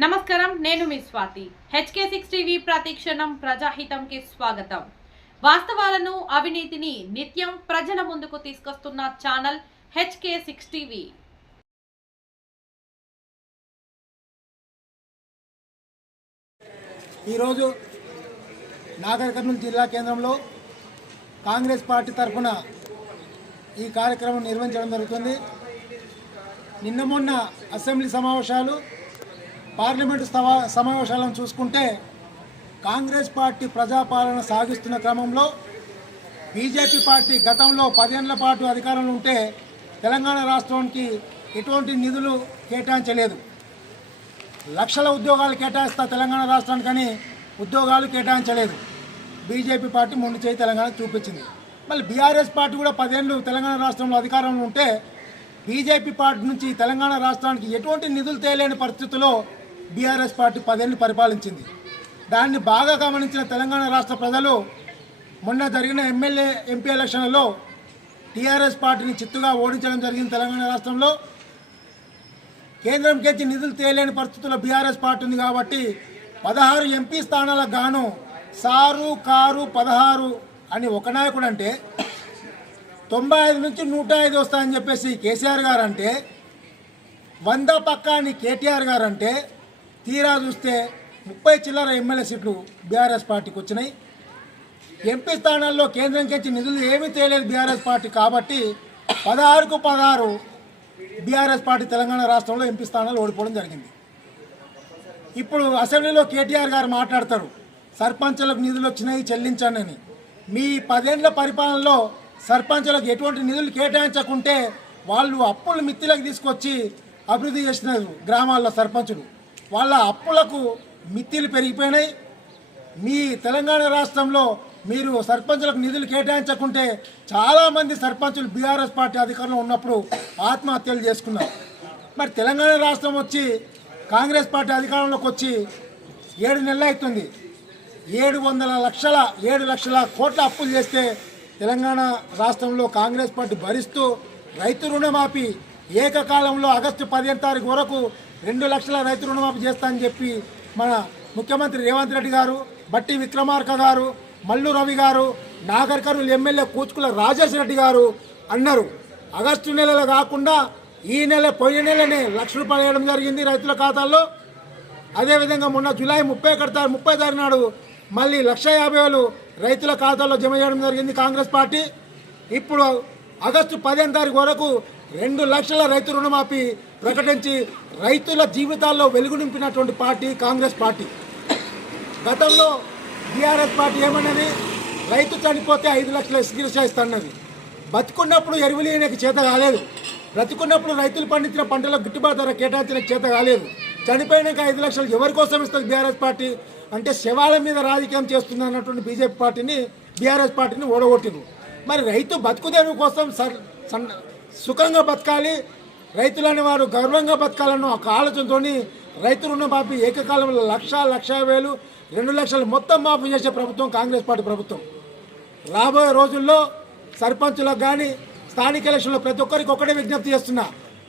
నమస్కారం, నేను మీ Swathi. HK6 TV ప్రతిక్షణం ప్రజాహితంకి స్వాగతం. వాస్తవాలను, అవినీతిని నిత్యం ప్రజల ముందుకు తీసుకొస్తున్న ఛానల్ HK6 టీవీ. ఈరోజు నాగర్ కర్నూలు జిల్లా కేంద్రంలో కాంగ్రెస్ పార్టీ తరఫున ఈ కార్యక్రమం నిర్వహించడం జరుగుతుంది. నిన్న మొన్న అసెంబ్లీ సమావేశాలు, పార్లమెంటు సమావేశాలను చూసుకుంటే కాంగ్రెస్ పార్టీ ప్రజాపాలన సాగిస్తున్న క్రమంలో బీజేపీ పార్టీ గతంలో 10 ఏళ్ల పాటు అధికారంలో ఉంటే తెలంగాణ రాష్ట్రానికి ఎటువంటి నిధులు కేటాయించలేదు. లక్షల ఉద్యోగాలు కేటాయిస్తా తెలంగాణ రాష్ట్రానికని ఉద్యోగాలు కేటాయించలేదు. బీజేపీ పార్టీ మొండి చేయి తెలంగాణ చూపించింది. మళ్ళీ బీఆర్ఎస్ పార్టీ కూడా 10 ఏళ్ళు తెలంగాణ రాష్ట్రంలో అధికారంలో ఉంటే బీజేపీ పార్టీ నుంచి తెలంగాణ రాష్ట్రానికి ఎటువంటి నిధులు తేలేని పరిస్థితుల్లో బీఆర్ఎస్ పార్టీ 10 ఏళ్ళు పరిపాలించింది. దాన్ని బాగా గమనించిన తెలంగాణ రాష్ట్ర ప్రజలు మొన్న జరిగిన ఎమ్మెల్యే ఎంపీ ఎలక్షన్లలో టీఆర్ఎస్ పార్టీని చిత్తుగా ఓడించడం జరిగింది. తెలంగాణ రాష్ట్రంలో కేంద్రం కెచ్చి నిధులు తేలేని పరిస్థితుల్లో బీఆర్ఎస్ పార్టీ ఉంది కాబట్టి 16 ఎంపీ స్థానాలకు గాను సారు కారు 16 అని ఒక నాయకుడు అంటే 95 నుంచి 105 వస్తాయని చెప్పేసి కేసీఆర్ గారు అంటే 100 పక్కాని కేటీఆర్ గారు అంటే తీరా చూస్తే 30 చిల్లర ఎమ్మెల్యే సీట్లు బీఆర్ఎస్ పార్టీకి వచ్చినాయి. ఎంపీ స్థానాల్లో కేంద్రం కెచ్చి నిధులు ఏమీ తేలేదు బీఆర్ఎస్ పార్టీ కాబట్టి 16కు 16 బీఆర్ఎస్ పార్టీ తెలంగాణ రాష్ట్రంలో ఎంపీ స్థానాలు ఓడిపోవడం జరిగింది. ఇప్పుడు అసెంబ్లీలో కేటీఆర్ గారు మాట్లాడతారు, సర్పంచులకు నిధులు వచ్చినాయి చెల్లించండి అని. మీ 10 ఏళ్ల పరిపాలనలో సర్పంచులకు ఎటువంటి నిధులు కేటాయించకుంటే వాళ్ళు అప్పులు మిత్తిలకు తీసుకొచ్చి అభివృద్ధి చేసినారు. గ్రామాల్లో సర్పంచులు వాళ్ళ అప్పులకు మిత్తిలు పెరిగిపోయినాయి. మీ తెలంగాణ రాష్ట్రంలో మీరు సర్పంచులకు నిధులు కేటాయించకుంటే చాలామంది సర్పంచులు బీఆర్ఎస్ పార్టీ అధికారంలో ఉన్నప్పుడు ఆత్మహత్యలు చేసుకున్నారు. మరి తెలంగాణ రాష్ట్రం వచ్చి కాంగ్రెస్ పార్టీ అధికారంలోకి వచ్చి 7 నెలలు అవుతుంది. 7 లక్షల కోట్ల అప్పులు చేస్తే తెలంగాణ రాష్ట్రంలో కాంగ్రెస్ పార్టీ భరిస్తూ రైతు రుణమాఫీ ఏకకాలంలో ఆగస్టు 15 తారీఖు వరకు 2 లక్షల రైతు రుణమాఫీ చేస్తానని చెప్పి మన ముఖ్యమంత్రి రేవంత్ రెడ్డి గారు, బట్టి విక్రమార్క గారు, మల్లు రవి గారు, నాగర్ కర్నూలు ఎమ్మెల్యే కూచుకుల రాజేష్ రెడ్డి గారు అన్నారు. ఆగస్టు నెలలో కాకుండా ఈ నెల పోయిన నెలనే ₹1,00,000 వేయడం జరిగింది రైతుల ఖాతాల్లో. అదేవిధంగా మొన్న జూలై 30 తారీఖు నాడు మళ్ళీ 1,50,000 రైతుల ఖాతాల్లో జమ చేయడం జరిగింది కాంగ్రెస్ పార్టీ. ఇప్పుడు ఆగస్టు 15 తారీఖు వరకు 2 లక్షల రైతు రుణమాఫీ ప్రకటించి రైతుల జీవితాల్లో వెలుగు నింపినటువంటి పార్టీ కాంగ్రెస్ పార్టీ. గతంలో బీఆర్ఎస్ పార్టీ ఏమన్నది, రైతు చనిపోతే 5 లక్షల చికిత్స ఇస్తున్నది. బతుకున్నప్పుడు ఎరువులు ఈయనకి చేత కాలేదు. బ్రతుకున్నప్పుడు రైతులు పండించిన పంటలకు గిట్టుబాటు ధర కేటాయించిన చేత కాలేదు. చనిపోయినాక 5 లక్షలు ఎవరి కోసం ఇస్తుంది బీఆర్ఎస్ పార్టీ అంటే శవాల మీద రాజకీయం చేస్తుంది అన్నటువంటి బీజేపీ పార్టీని, బీఆర్ఎస్ పార్టీని ఓడగొట్టింది. మరి రైతు బతుకుదేవి కోసం సుఖంగా బతకాలి, రైతులని వారు గర్వంగా బతకాలన్న ఒక ఆలోచనతో రైతు రుణమాఫీ ఏకకాలంలో 1,50,000, 2 లక్షలు మొత్తం మాఫీ చేసే ప్రభుత్వం కాంగ్రెస్ పార్టీ ప్రభుత్వం. రాబోయే రోజుల్లో సర్పంచులకు కానీ స్థానిక ఎలక్షన్లో ప్రతి ఒక్కరికి ఒకటే విజ్ఞప్తి చేస్తున్నా,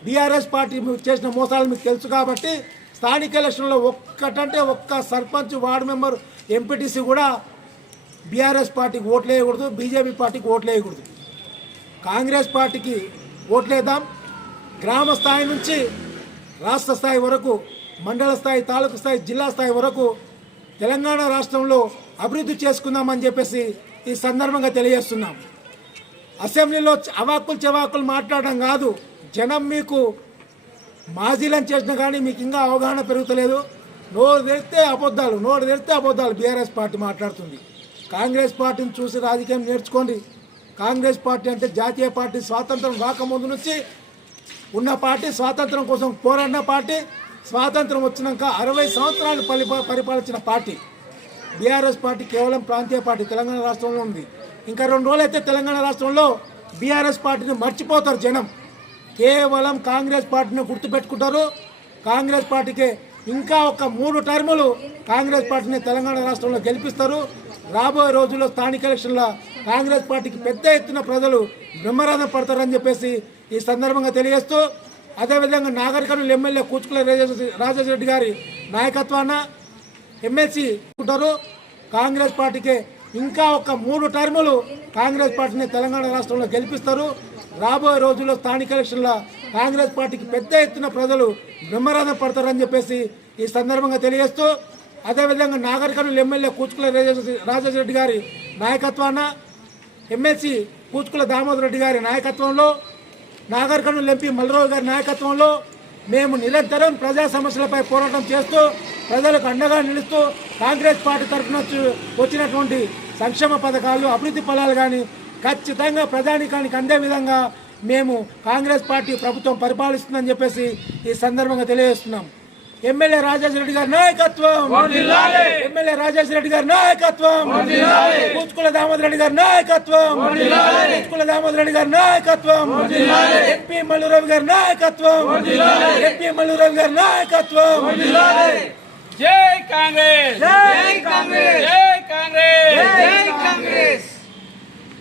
బీఆర్ఎస్ పార్టీ చేసిన మోసాలు మీకు తెలుసు కాబట్టి స్థానిక ఎలక్షన్లో ఒక్క సర్పంచ్, వార్డు మెంబర్, ఎంపీటీసీ కూడా బీఆర్ఎస్ పార్టీకి ఓట్లు వేయకూడదు, బీజేపీ పార్టీకి ఓట్లు వేయకూడదు. కాంగ్రెస్ పార్టీకి ఓట్లేద్దాం. గ్రామ స్థాయి నుంచి రాష్ట్ర స్థాయి వరకు, మండల స్థాయి, తాలూకు స్థాయి, జిల్లా స్థాయి వరకు తెలంగాణ రాష్ట్రంలో అభివృద్ధి చేసుకుందామని చెప్పేసి ఈ సందర్భంగా తెలియజేస్తున్నాం. అసెంబ్లీలో అవాక్కులు చెవాకులు మాట్లాడడం కాదు, జనం మీకు మాజీలను చేసినా కానీ మీకు ఇంకా అవగాహన పెరుగుతలేదు. నోరు తెరిస్తే అబద్ధాలు బీఆర్ఎస్ పార్టీ మాట్లాడుతుంది. కాంగ్రెస్ పార్టీని చూసి రాజకీయం నేర్చుకోండి. కాంగ్రెస్ పార్టీ అంటే జాతీయ పార్టీ, స్వాతంత్రం రాకముందు నుంచి ఉన్న పార్టీ, స్వాతంత్రం కోసం పోరాడిన పార్టీ, స్వాతంత్రం వచ్చినాక 60 సంవత్సరాలు పరిపాలించిన పార్టీ. బీఆర్ఎస్ పార్టీ కేవలం ప్రాంతీయ పార్టీ తెలంగాణ రాష్ట్రంలో ఉంది. ఇంకా 2 రోజులు అయితే తెలంగాణ రాష్ట్రంలో బీఆర్ఎస్ పార్టీని మర్చిపోతారు జనం. కేవలం కాంగ్రెస్ పార్టీని గుర్తుపెట్టుకుంటారు. కాంగ్రెస్ పార్టీకి ఇంకా ఒక 3 టర్ములు కాంగ్రెస్ పార్టీని తెలంగాణ రాష్ట్రంలో గెలిపిస్తారు. రాబోయే రోజుల్లో స్థానిక ఎలక్షన్లో కాంగ్రెస్ పార్టీకి పెద్ద ఎత్తున ప్రజలు బ్రహ్మరథం పడతారని చెప్పేసి ఈ సందర్భంగా తెలియజేస్తూ అదేవిధంగా నాగర్-కర్నూలు ఎమ్మెల్యే కూచుకుల రాజేశ్వరరెడ్డి గారి నాయకత్వాన ఎమ్మెల్సీ ఉంటారు. కాంగ్రెస్ పార్టీకి ఇంకా ఒక 3 టర్ములు కాంగ్రెస్ పార్టీని తెలంగాణ రాష్ట్రంలో గెలిపిస్తారు. రాబోయే రోజుల్లో స్థానిక ఎలక్షన్ల కాంగ్రెస్ పార్టీకి పెద్ద ఎత్తున ప్రజలు బ్రహ్మరథం పడతారని చెప్పేసి ఈ సందర్భంగా తెలియజేస్తూ, అదేవిధంగా నాగర్-కర్నూలు ఎమ్మెల్యే కూచుకుల రాజేశ్వరరెడ్డి గారి నాయకత్వాన ఎమ్మెల్సీ కూచుకుల దామోదర్ రెడ్డి గారి నాయకత్వంలో, నాగర్-కర్నూలు ఎంపీ మల్రావు గారి నాయకత్వంలో మేము నిరంతరం ప్రజా సమస్యలపై పోరాటం చేస్తూ ప్రజలకు అండగా నిలుస్తూ కాంగ్రెస్ పార్టీ తరఫున వచ్చినటువంటి సంక్షేమ పథకాలు, అభివృద్ధి ఫలాలు కానీ ఖచ్చితంగా ప్రజానికానికి అందే విధంగా మేము కాంగ్రెస్ పార్టీ ప్రభుత్వం పరిపాలిస్తుందని చెప్పేసి ఈ సందర్భంగా తెలియజేస్తున్నాం. ఎమ్మెల్యే రాజేశ్వరరెడ్డి గారి నాయకత్వం, ఎమ్మెల్యే రాజేశ్వరరెడ్డి గారి నాయకత్వం, కూచుకుల దామోదర్ రెడ్డి గారి నాయకత్వం, కూచుకుల దామోదర్ రెడ్డి గారి నాయకత్వం, ఎంపీ మల్లురవి గారి నాయకత్వం, ఎంపీ మల్లురవి గారి నాయకత్వం. జై కాంగ్రెస్, జై కాంగ్రెస్.